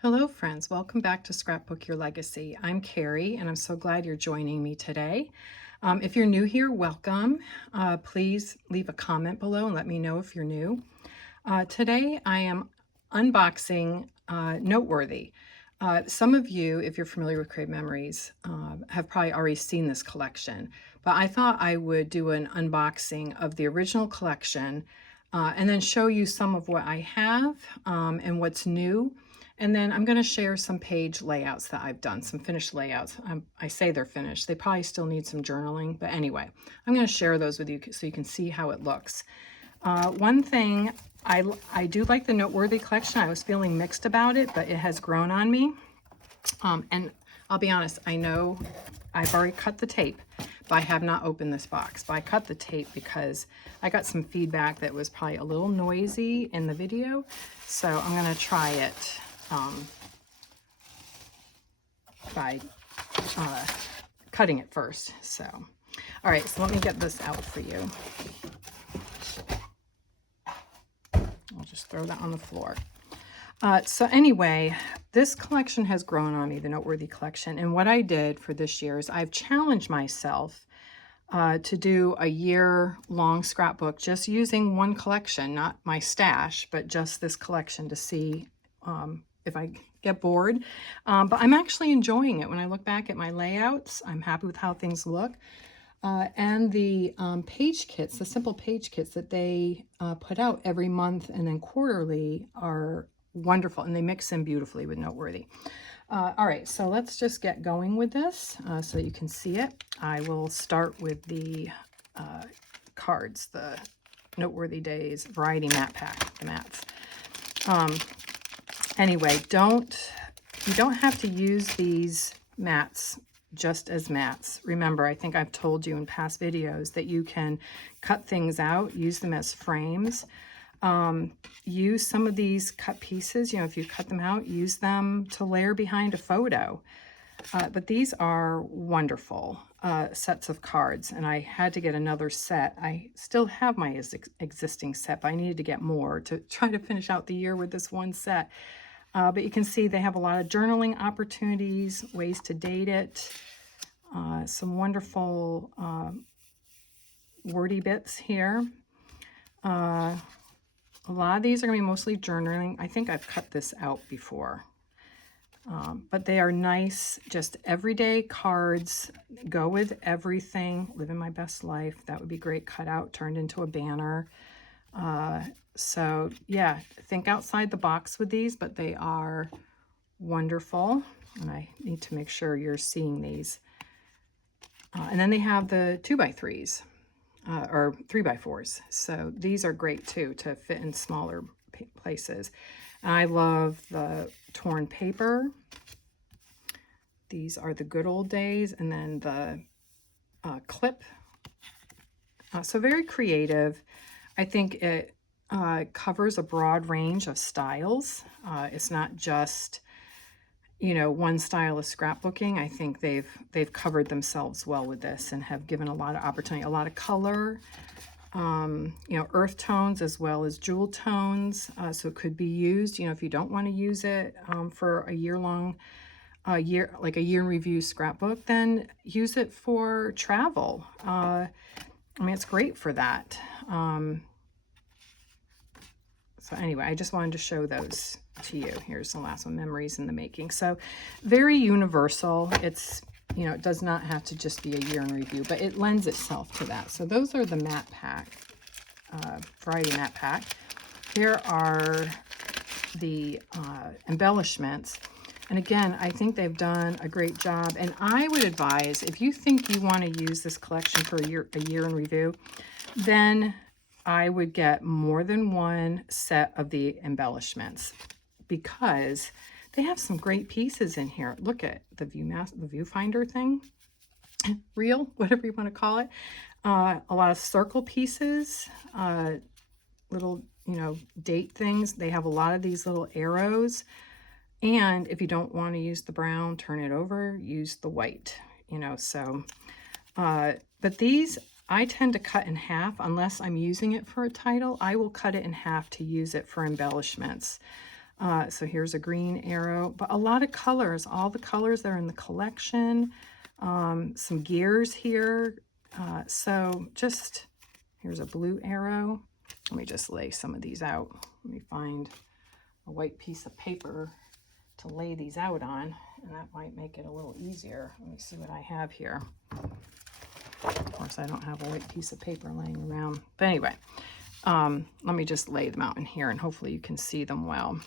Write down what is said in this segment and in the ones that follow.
Hello friends, welcome back to Scrapbook Your Legacy. I'm Carrie and I'm so glad you're joining me today. If you're new here, welcome. Please leave a comment below and let me know if you're new. Today I am unboxing Noteworthy. Some of you, if you're familiar with Crave Memories, have probably already seen this collection, but I thought I would do an unboxing of the original collection and then show you some of what I have and what's new. And then I'm going to share some page layouts that I've done, some finished layouts. I say they're finished. They probably still need some journaling, but anyway, I'm going to share those with you so you can see how it looks. One thing, I do like the Noteworthy collection. I was feeling mixed about it, but it has grown on me. And I'll be honest, I know I've already cut the tape, but I have not opened this box. But I cut the tape because I got some feedback that was probably a little noisy in the video. So I'm going to try it by cutting it first. So, all right, so let me get this out for you. I'll just throw that on the floor. So anyway, this collection has grown on me, the Noteworthy collection. And what I did for this year is I've challenged myself to do a year-long scrapbook just using one collection, not my stash, but just this collection to see if I get bored. But I'm actually enjoying it. When I look back at my layouts, I'm happy with how things look. And the page kits, the simple page kits that they put out every month and then quarterly are wonderful, and they mix in beautifully with Noteworthy. All right, so let's just get going with this so you can see it. I will start with the cards, the Noteworthy Days Variety Mat Pack, the mats. Anyway, you don't have to use these mats just as mats. Remember, I think I've told you in past videos that you can cut things out, use them as frames. Use some of these cut pieces, if you cut them out, use them to layer behind a photo. But these are wonderful sets of cards, and I had to get another set. I still have my existing set, but I needed to get more to try to finish out the year with this one set. But you can see they have a lot of journaling opportunities, ways to date it, some wonderful wordy bits here. A lot of these are going to be mostly journaling. I think I've cut this out before. But they are nice, just everyday cards. Go with everything. Living my best life. That would be great. Cut out, turned into a banner. So yeah, think outside the box with these, but they are wonderful. And I need to make sure you're seeing these. And then they have the 2x3s. Or 3x4s. So these are great too to fit in smaller places. I love the torn paper. These are the good old days. And then the clip. So very creative. I think it covers a broad range of styles. It's not just one style of scrapbooking. I think they've covered themselves well with this and have given a lot of opportunity, a lot of color, earth tones as well as jewel tones. So it could be used, if you don't want to use it for a year-long, like a year in review scrapbook, then use it for travel. I mean, it's great for that. So anyway, I just wanted to show those to you. Here's the last one, Memories in the Making. So very universal. It's, it does not have to just be a year in review, but it lends itself to that. So those are the mat pack, variety mat pack. Here are the embellishments. And again, I think they've done a great job. And I would advise, if you think you want to use this collection for a year in review, then I would get more than one set of the embellishments because they have some great pieces in here. Look at the viewfinder thing, reel, whatever you want to call it. A lot of circle pieces, little, date things. They have a lot of these little arrows. And if you don't want to use the brown, turn it over, use the white, but these, I tend to cut in half unless I'm using it for a title. I will cut it in half to use it for embellishments. So here's a green arrow, but a lot of colors, all the colors that are in the collection. Some gears here. So just, here's a blue arrow. Let me just lay some of these out. Let me find a white piece of paper to lay these out on, and that might make it a little easier. Let me see what I have here. Of course, I don't have a white piece of paper laying around. But anyway, let me just lay them out in here, and hopefully you can see them well.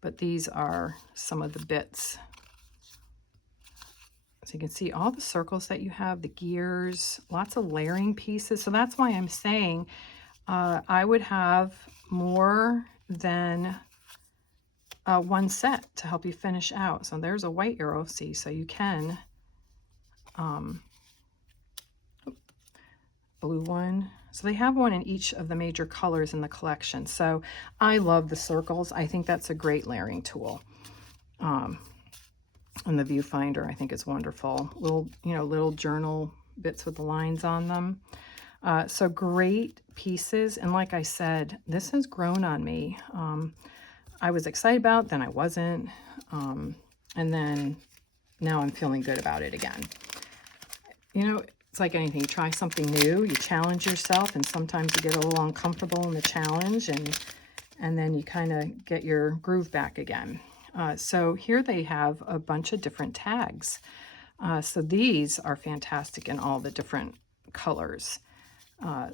But these are some of the bits. So you can see all the circles that you have, the gears, lots of layering pieces. So that's why I'm saying I would have more than one set to help you finish out. So there's a white arrow, see, so you can, blue one. So they have one in each of the major colors in the collection. So I love the circles. I think that's a great layering tool. And the viewfinder, I think is wonderful. Little, little journal bits with the lines on them. So great pieces. And like I said, this has grown on me. I was excited about, then I wasn't. And then now I'm feeling good about it again. It's like anything. You try something new, you challenge yourself, and sometimes you get a little uncomfortable in the challenge, and then you kind of get your groove back again. So here they have a bunch of different tags. So these are fantastic in all the different colors.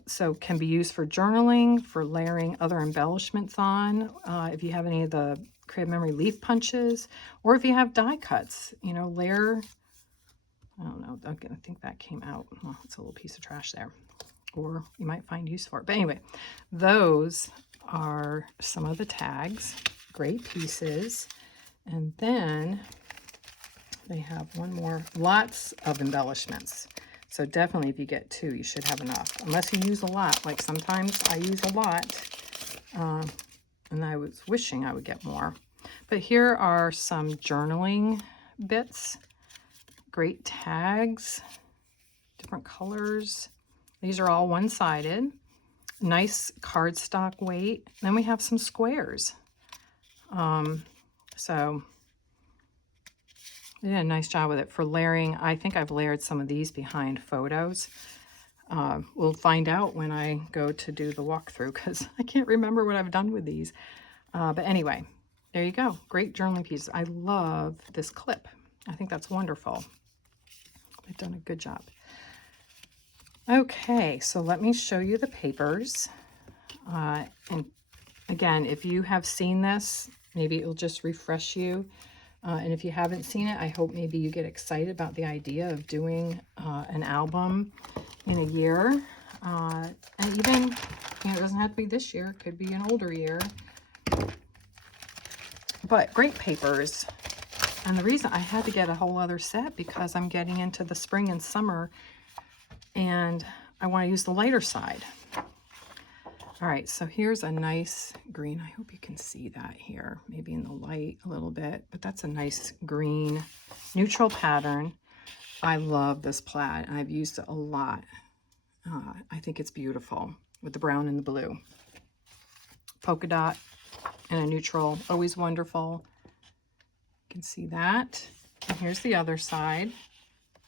So can be used for journaling, for layering other embellishments on, if you have any of the Creative Memory leaf punches, or if you have die cuts, layer, I don't know, I think that came out. Well, it's a little piece of trash there, or you might find use for it. But anyway, those are some of the tags, great pieces. And then they have one more, lots of embellishments. So definitely if you get 2, you should have enough. Unless you use a lot, like sometimes I use a lot, and I was wishing I would get more. But here are some journaling bits, great tags, different colors. These are all one-sided, nice cardstock weight. Then we have some squares. So they did a nice job with it for layering. I think I've layered some of these behind photos. We'll find out when I go to do the walkthrough, because I can't remember what I've done with these. But anyway, there you go. Great journaling pieces. I love this clip. I think that's wonderful. They've done a good job. Okay, so let me show you the papers. And again, if you have seen this, maybe it'll just refresh you. And if you haven't seen it, I hope maybe you get excited about the idea of doing an album in a year. And even, it doesn't have to be this year. It could be an older year. But great papers. And the reason I had to get a whole other set, because I'm getting into the spring and summer, and I want to use the lighter side. All right, so here's a nice green. I hope you can see that here, maybe in the light a little bit, but that's a nice green neutral pattern. I love this plaid, and I've used it a lot. I think it's beautiful with the brown and the blue. Polka dot and a neutral, always wonderful. You can see that. And here's the other side.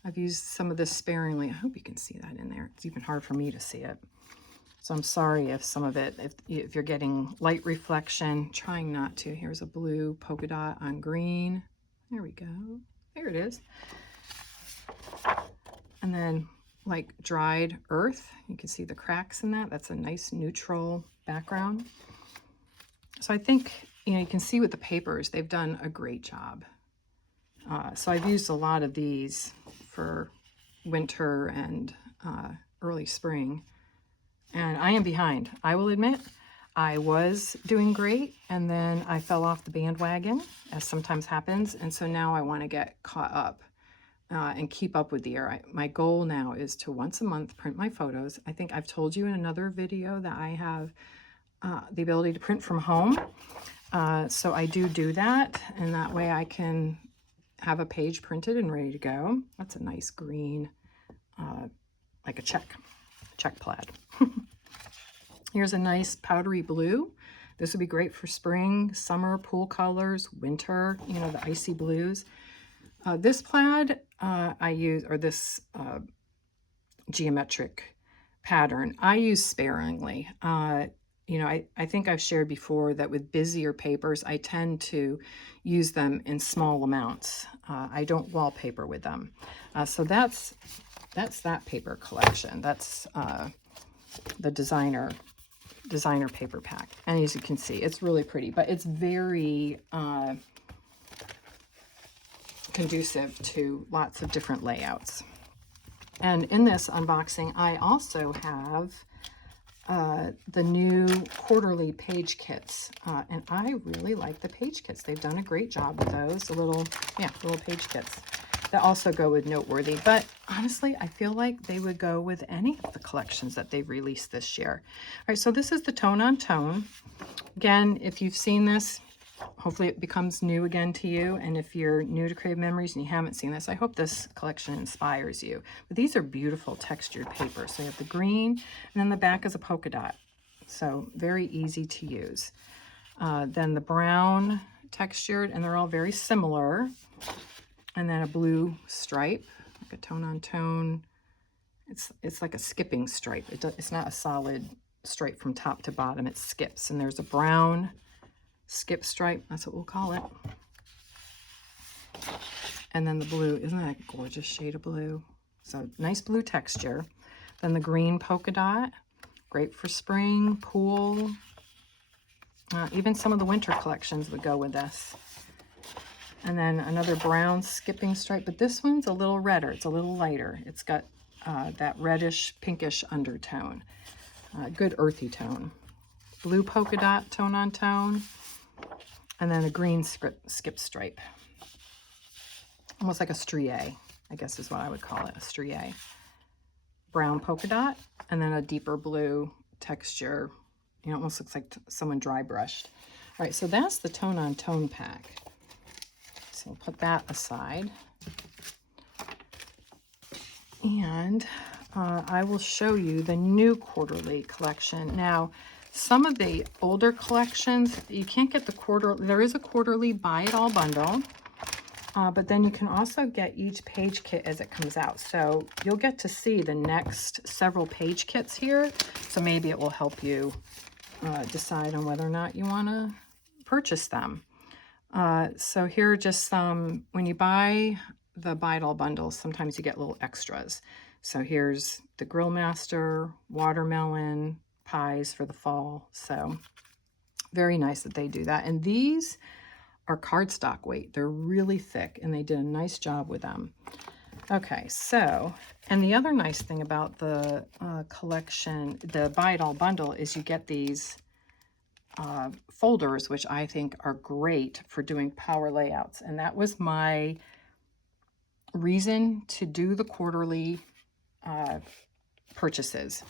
I've used some of this sparingly. I hope you can see that in there. It's even hard for me to see it. So I'm sorry if some of it, if you're getting light reflection, trying not to. Here's a blue polka dot on green. There we go. There it is. And then like dried earth, you can see the cracks in that. That's a nice neutral background. So I think, you can see with the papers, they've done a great job. So I've used a lot of these for winter and early spring. And I am behind. I will admit, I was doing great, and then I fell off the bandwagon, as sometimes happens. And so now I want to get caught up and keep up with the year. My goal now is to once a month print my photos. I think I've told you in another video that I have the ability to print from home. So I do that, and that way I can have a page printed and ready to go. That's a nice green, like a check plaid. Here's a nice powdery blue. This would be great for spring, summer, pool colors, winter, you know, the icy blues. This plaid I use, or this geometric pattern, I use sparingly. You know, I think I've shared before that with busier papers, I tend to use them in small amounts. I don't wallpaper with them. So that's that paper collection. That's the designer paper pack. And as you can see, it's really pretty, but it's very conducive to lots of different layouts. And in this unboxing, I also have the new quarterly page kits. And I really like the page kits. They've done a great job with those, the little page kits that also go with Noteworthy. But honestly, I feel like they would go with any of the collections that they've released this year. All right, so this is the Tone on Tone. Again, if you've seen this, hopefully it becomes new again to you. And if you're new to Creative Memories and you haven't seen this, I hope this collection inspires you. But these are beautiful textured papers. So you have the green, and then the back is a polka dot. So very easy to use. Then the brown textured, and they're all very similar. And then a blue stripe, like a tone on tone. It's like a skipping stripe. It's not a solid stripe from top to bottom. It skips. And there's a brown skip stripe, that's what we'll call it. And then the blue, isn't that a gorgeous shade of blue? So nice blue texture. Then the green polka dot, great for spring, pool. Even some of the winter collections would go with this. And then another brown skipping stripe, but this one's a little redder, it's a little lighter. It's got that reddish, pinkish undertone. Good earthy tone. Blue polka dot, tone on tone. And then a green skip stripe. Almost like a strié, I guess is what I would call it, a strié. Brown polka dot, and then a deeper blue texture. You know, it almost looks like someone dry brushed. All right, so that's the Tone on Tone pack. So we'll put that aside. And I will show you the new quarterly collection. Now, some of the older collections, you can't get the quarterly. There is a quarterly buy it all bundle, but then you can also get each page kit as it comes out. So you'll get to see the next several page kits here. So maybe it will help you decide on whether or not you want to purchase them. So here are just some, when you buy the buy it all bundles, sometimes you get little extras. So here's the Grill Master, watermelon, pies for the fall. So very nice that they do that. And these are cardstock weight. They're really thick and they did a nice job with them. Okay, so, and the other nice thing about the collection, the buy it all bundle, is you get these folders, which I think are great for doing power layouts. And that was my reason to do the quarterly purchases.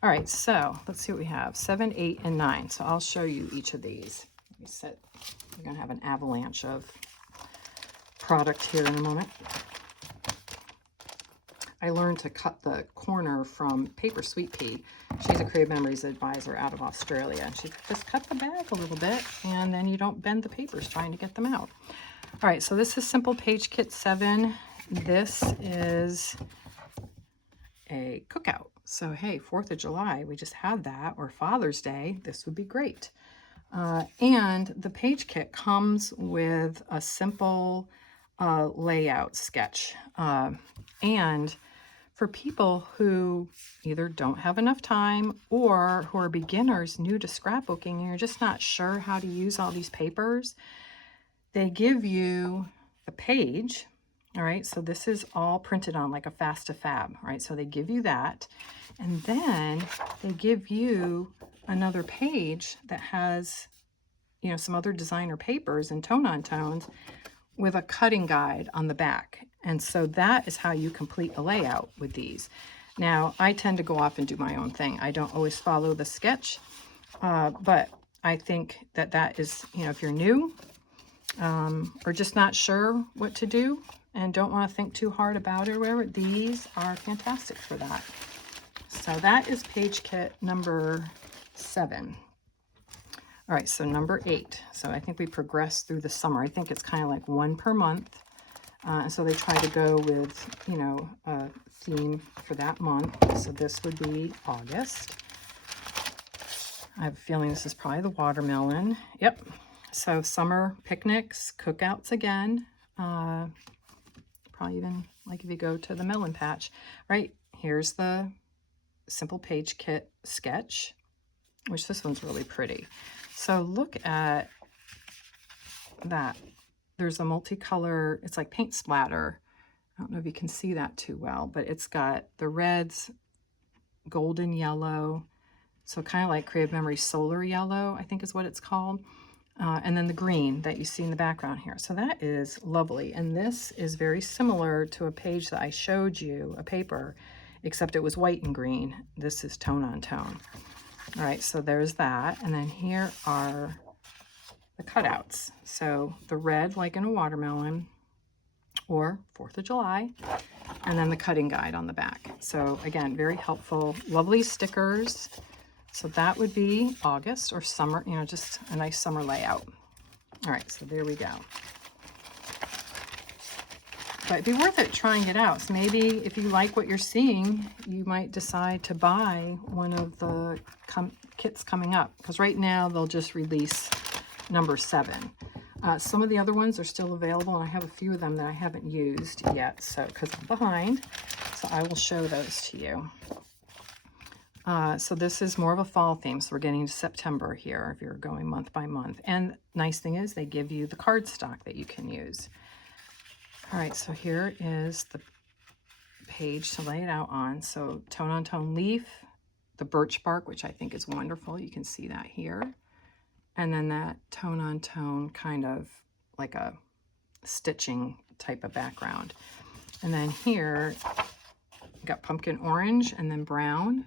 All right, so let's see what we have. 7, 8, and 9. So I'll show you each of these. Let me set, we're going to have an avalanche of product here in a moment. I learned to cut the corner from Paper Sweet Pea. She's a Creative Memories advisor out of Australia. She just cut the bag a little bit, and then you don't bend the papers trying to get them out. All right, so this is Simple Page Kit 7. This is a cookout. So, hey, 4th of July, we just had that, or Father's Day. This would be great. And the page kit comes with a simple layout sketch. And for people who either don't have enough time or who are beginners new to scrapbooking and you're just not sure how to use all these papers, they give you the page. All right, so this is all printed on like a fast to fab. All right, so they give you that. And then they give you another page that has, you know, some other designer papers and tone on tones with a cutting guide on the back. And so that is how you complete a layout with these. Now, I tend to go off and do my own thing. I don't always follow the sketch, but I think that that is, you know, if you're new or just not sure what to do and don't want to think too hard about it or whatever, these are fantastic for that. So that is page kit number 7. All right, so number 8. So I think we progressed through the summer. I think it's kind of like one per month. And so they try to go with, you know, a theme for that month. So this would be August. I have a feeling this is probably the watermelon. Yep. So summer picnics, cookouts again. Probably even like if you go to the melon patch. Right, here's the simple page kit sketch, which this one's really pretty. So look at that. There's a multicolor, it's like paint splatter. I don't know if you can see that too well, but it's got the reds, golden yellow, so kind of like Creative Memory solar yellow, I think is what it's called. And then the green that you see in the background here. So that is lovely. And this is very similar to a page that I showed you, a paper, except it was white and green. This is tone on tone. All right, so there's that. And then here are the cutouts. So the red, like in a watermelon, or 4th of July, and then the cutting guide on the back. So again, very helpful, lovely stickers. So that would be August or summer, you know, just a nice summer layout. All right, so there we go. But it'd be worth it trying it out. So maybe if you like what you're seeing, you might decide to buy one of the kits coming up, because right now they'll just release number 7. Some of the other ones are still available, and I have a few of them that I haven't used yet, so because I'm behind. So I will show those to you. So this is more of a fall theme, so we're getting to September here if you're going month by month. And nice thing is they give you the cardstock that you can use. All right, so here is the page to lay it out on. So tone on tone leaf, the birch bark, which I think is wonderful. You can see that here. And then that tone on tone kind of like a stitching type of background. And then here, you got pumpkin orange and then brown.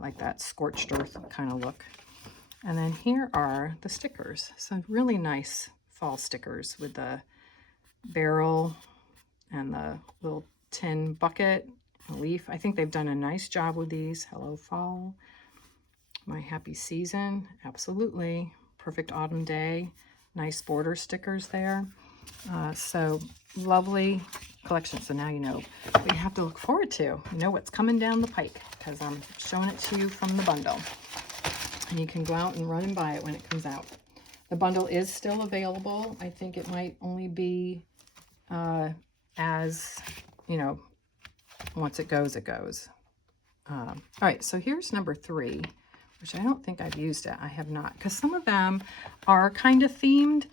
Like that scorched earth kind of look. And then here are the stickers. So really nice fall stickers with the barrel and the little tin bucket, leaf. I think they've done a nice job with these. Hello Fall, My Happy Season, absolutely. Perfect Autumn Day, nice border stickers there. So lovely collection. So now you know what you have to look forward to. You know what's coming down the pike, because I'm showing it to you from the bundle. And you can go out and run and buy it when it comes out. The bundle is still available. I think it might only be as, you know, once it goes, it goes. All right, so here's number 3, which I don't think I've used it. I have not, because some of them are kind of themed.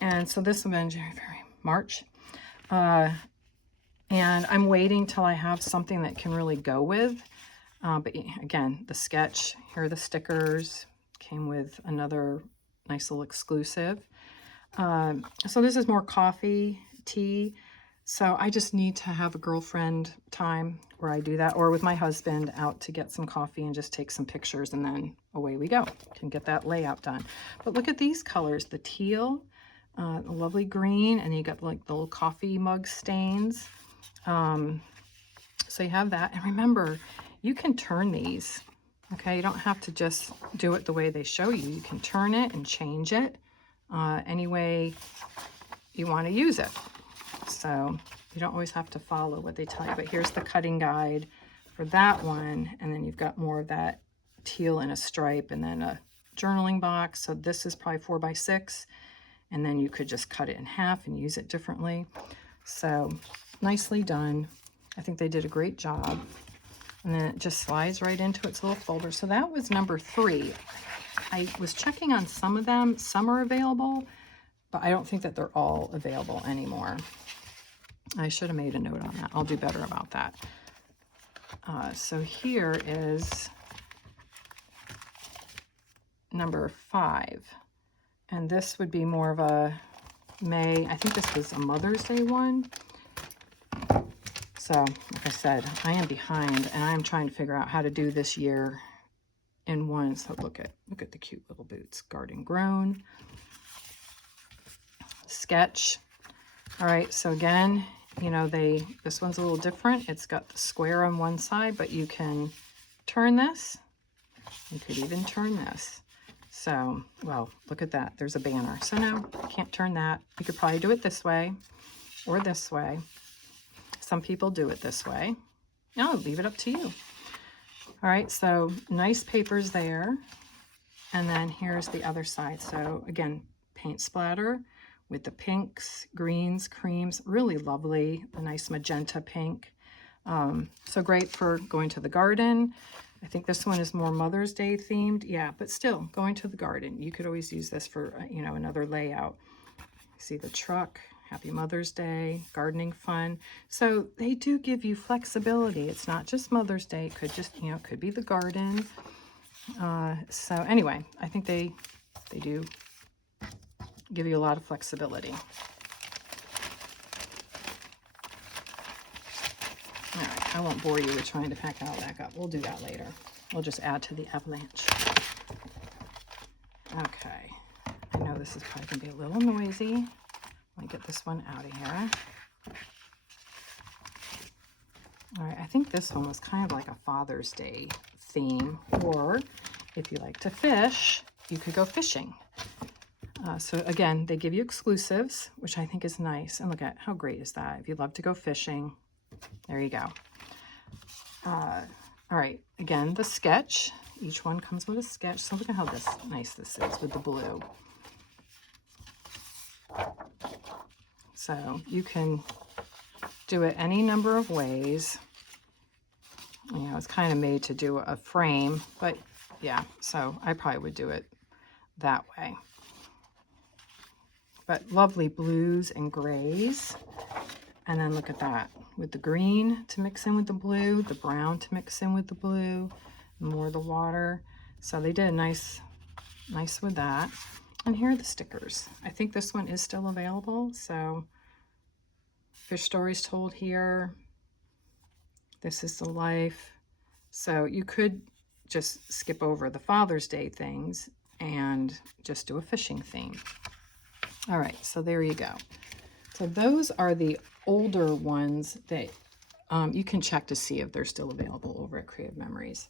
And so this will be in January, February, March. And I'm waiting till I have something that can really go with. But again, the sketch, here are the stickers, came with another nice little exclusive. So this is more coffee, tea. So I just need to have a girlfriend time where I do that, or with my husband out to get some coffee and just take some pictures, and then away we go. Can get that layout done. But look at these colors, the teal, the lovely green, and you got like the little coffee mug stains. So you have that. And remember, you can turn these, okay? You don't have to just do it the way they show you. You can turn it and change it any way you want to use it. So you don't always have to follow what they tell you. But here's the cutting guide for that one. And then you've got more of that teal in a stripe, and then a journaling box. So this is probably 4x6. And then you could just cut it in half and use it differently. So nicely done. I think they did a great job. And then it just slides right into its little folder. So that was number 3. I was checking on some of them. Some are available, but I don't think that they're all available anymore. I should have made a note on that. I'll do better about that. So here is number 5. And this would be more of a May. I think this was a Mother's Day one. So, like I said, I am behind, and I am trying to figure out how to do this year in one. So look at the cute little boots. Garden Grown. Sketch. All right, so again, you know, this one's a little different. It's got the square on one side, but you can turn this. You could even turn this. So, well, look at that. There's a banner. So no, I can't turn that. You could probably do it this way or this way. Some people do it this way. I'll leave it up to you. All right, so nice papers there. And then here's the other side. So again, paint splatter with the pinks, greens, creams, really lovely. A nice magenta pink. So great for going to the garden. I think this one is more Mother's Day themed. Yeah, but still, going to the garden. You could always use this for, you know, another layout. See the truck, Happy Mother's Day, gardening fun. So they do give you flexibility. It's not just Mother's Day. It could just, you know, it could be the garden. So anyway, I think they do give you a lot of flexibility. All right, I won't bore you with trying to pack it all back up. We'll do that later. We'll just add to the avalanche. Okay, I know this is probably going to be a little noisy. Let me get this one out of here. All right, I think this one was kind of like a Father's Day theme, or if you like to fish, you could go fishing. So again, they give you exclusives, which I think is nice. And look at how great is that? If you love to go fishing, there you go. All right, again, the sketch. Each one comes with a sketch. So look at how nice this is with the blue. So you can do it any number of ways. You know, it's kind of made to do a frame, but yeah, so I probably would do it that way. But lovely blues and grays. And then look at that, with the green to mix in with the blue, the brown to mix in with the blue, more of the water. So they did a nice with that. And here are the stickers. I think this one is still available. So fish stories told here. This is the life. So you could just skip over the Father's Day things and just do a fishing theme. All right, so there you go. So those are the older ones that you can check to see if they're still available over at Creative Memories.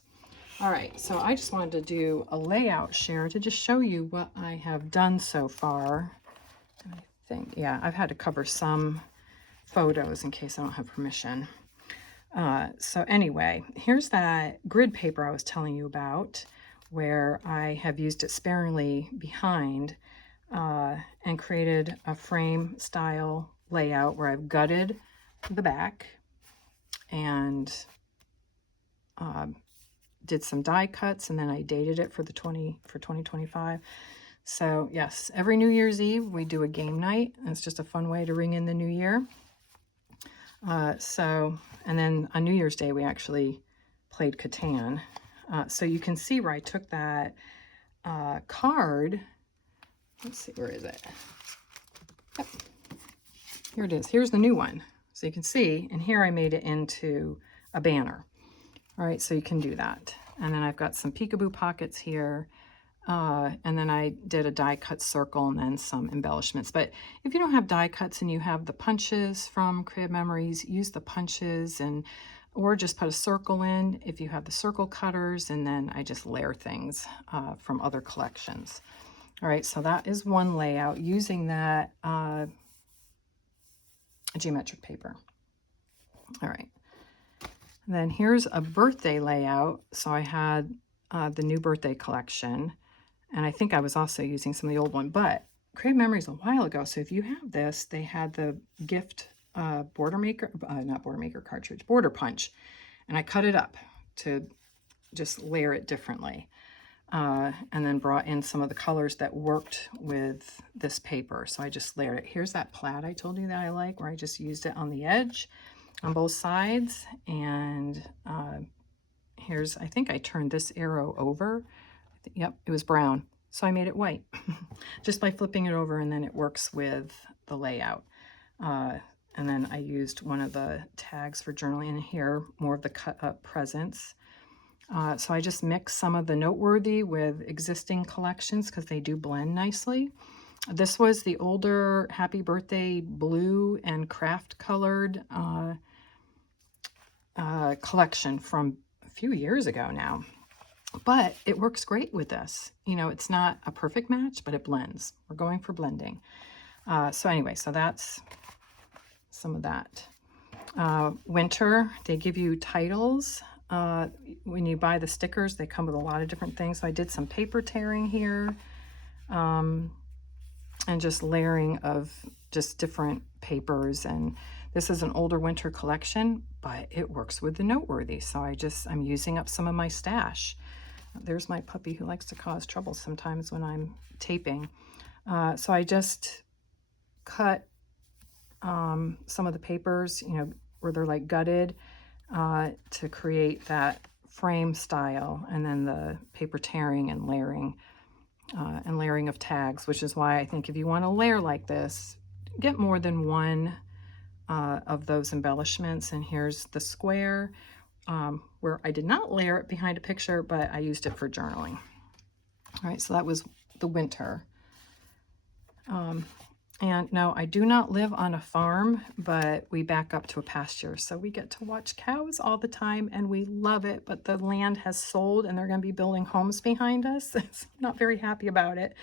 All right, so I just wanted to do a layout share to just show you what I have done so far. I think, yeah, I've had to cover some photos in case I don't have permission. So anyway, here's that grid paper I was telling you about, where I have used it sparingly behind and created a frame style layout where I've gutted the back and did some die cuts, and then I dated it for 2025. So yes, every New Year's Eve we do a game night. It's just a fun way to ring in the new year. And then on New Year's Day we actually played Catan. So you can see where I took that card. Let's see, where is it? Yep. Here it is. Here's the new one. So you can see, and here I made it into a banner. All right, so you can do that. And then I've got some peekaboo pockets here. And then I did a die cut circle and then some embellishments. But if you don't have die cuts and you have the punches from Creative Memories, use the punches, or just put a circle in if you have the circle cutters, and then I just layer things from other collections. All right, so that is one layout using that geometric paper. All right. And then here's a birthday layout. So I had the new birthday collection, and I think I was also using some of the old one, but Creative Memories a while ago. So if you have this, they had the gift border punch, and I cut it up to just layer it differently. And then brought in some of the colors that worked with this paper. So I just layered it. Here's that plaid I told you that I like, where I just used it on the edge on both sides. And here's, I think I turned this arrow over. Yep, it was brown. So I made it white just by flipping it over, and then it works with the layout. And then I used one of the tags for journaling, and here more of the cut up presents. So I just mixed some of the Noteworthy with existing collections because they do blend nicely. This was the older Happy Birthday blue and craft colored collection from a few years ago now. but it works great with this. You know, it's not a perfect match, but it blends. We're going for blending. So anyway, so that's some of that. Winter, they give you titles. When you buy the stickers, they come with a lot of different things. So I did some paper tearing here, and just layering of just different papers. And this is an older winter collection, but it works with the Noteworthy. So I'm using up some of my stash. There's my puppy who likes to cause trouble sometimes when I'm taping. So I just cut some of the papers, you know, where they're like gutted, to create that frame style, and then the paper tearing and layering of tags, which is why I think if you want to layer like this, get more than one of those embellishments. And here's the square, where I did not layer it behind a picture, but I used it for journaling. All right, so that was the winter. And no, I do not live on a farm, but we back up to a pasture. So we get to watch cows all the time and we love it, but the land has sold and they're going to be building homes behind us. It's not very happy about it.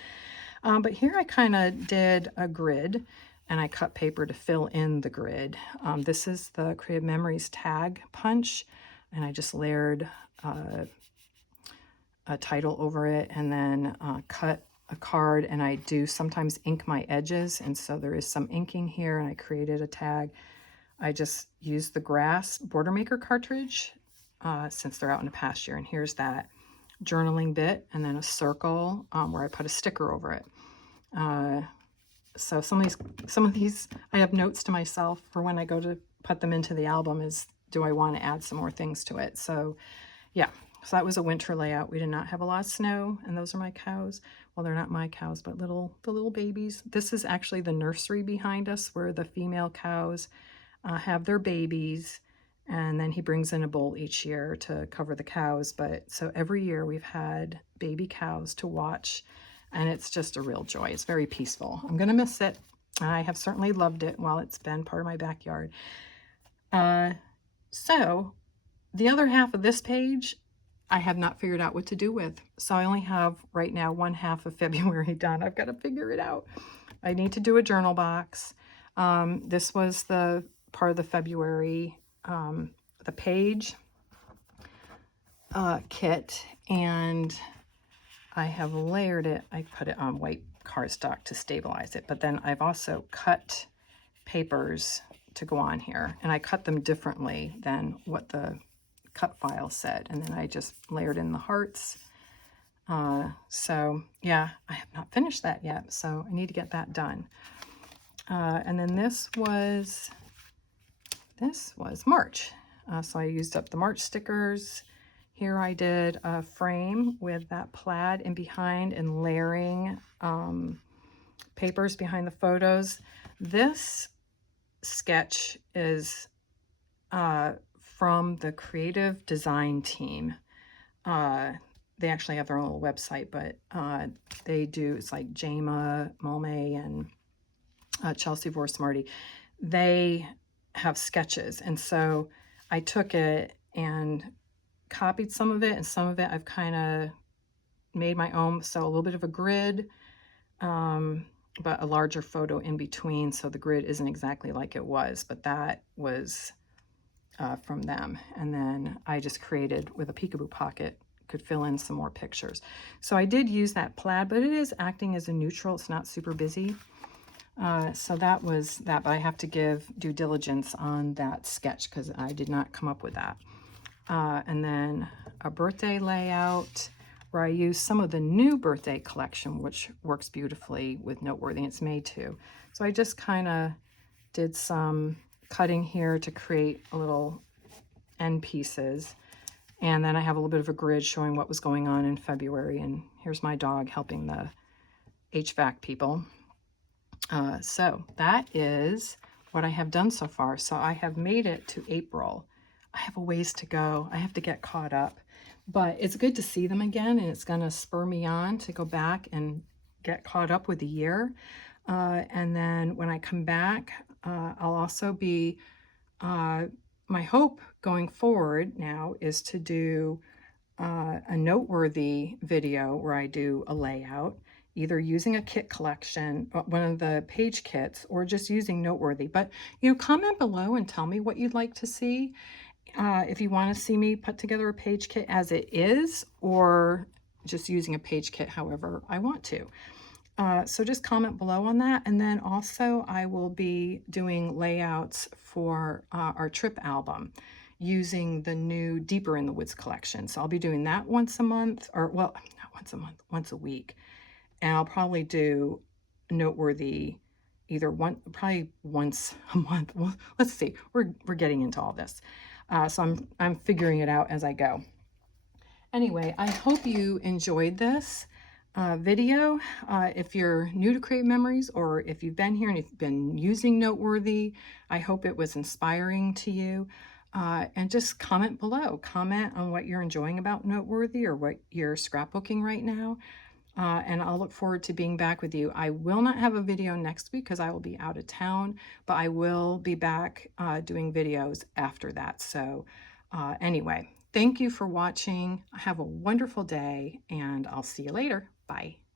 But here I kind of did a grid and I cut paper to fill in the grid. This is the Creative Memories tag punch, and I just layered a title over it, and then cut a card, and I do sometimes ink my edges, and so there is some inking here, and I created a tag. I just used the grass border maker cartridge, since they're out in the pasture, and here's that journaling bit, and then a circle where I put a sticker over it. So some of these I have notes to myself for when I go to put them into the album, is do I want to add some more things to it. So yeah, so that was a winter layout. We did not have a lot of snow, and those are my cows. Well, they're not my cows, but the little babies. This is actually the nursery behind us where the female cows have their babies, and then he brings in a bull each year to cover the cows. But so every year we've had baby cows to watch, and it's just a real joy. It's very peaceful. I'm going to miss it. I have certainly loved it while it's been part of my backyard. So the other half of this page, I have not figured out what to do with. So I only have right now one half of February done. I've got to figure it out. I need to do a journal box. This was the part of the February, the page kit, and I have layered it. I put it on white cardstock to stabilize it, but then I've also cut papers to go on here, and I cut them differently than what the cut file said, and then I just layered in the hearts. So yeah, I have not finished that yet, so I need to get that done. And then this was March. So I used up the March stickers. Here I did a frame with that plaid in behind and layering papers behind the photos. This sketch is from the creative design team. They actually have their own little website, but it's like Jama Mulmay and Chelsea Vorsmarty. They have sketches, and so I took it and copied some of it, and some of it I've kind of made my own. So a little bit of a grid, but a larger photo in between, so the grid isn't exactly like it was, but that was from them. And then I just created with a peekaboo pocket, could fill in some more pictures. So I did use that plaid, but it is acting as a neutral. It's not super busy. So that was that, but I have to give due diligence on that sketch because I did not come up with that. And then a birthday layout where I use some of the new birthday collection, which works beautifully with Noteworthy. It's made too. So I just kind of did some cutting here to create a little end pieces. And then I have a little bit of a grid showing what was going on in February. And here's my dog helping the HVAC people. So that is what I have done so far. So I have made it to April. I have a ways to go. I have to get caught up. But it's good to see them again, and it's going to spur me on to go back and get caught up with the year. And then when I come back, I'll also be, my hope going forward now is to do a noteworthy video where I do a layout, either using a kit collection, one of the page kits, or just using Noteworthy. But, comment below and tell me what you'd like to see. If you want to see me put together a page kit as it is, or just using a page kit however I want to. So just comment below on that. And then also I will be doing layouts for our trip album using the new Deeper in the Woods collection. So I'll be doing that once a month, or well, not once a month, once a week. And I'll probably do Noteworthy either probably once a month. Well, let's see. We're getting into all this. So I'm figuring it out as I go. Anyway, I hope you enjoyed this video. If you're new to Create Memories, or if you've been here and you've been using Noteworthy, I hope it was inspiring to you. And just comment below. Comment on what you're enjoying about Noteworthy or what you're scrapbooking right now. And I'll look forward to being back with you. I will not have a video next week because I will be out of town, but I will be back doing videos after that. So anyway, thank you for watching. Have a wonderful day, and I'll see you later. Bye.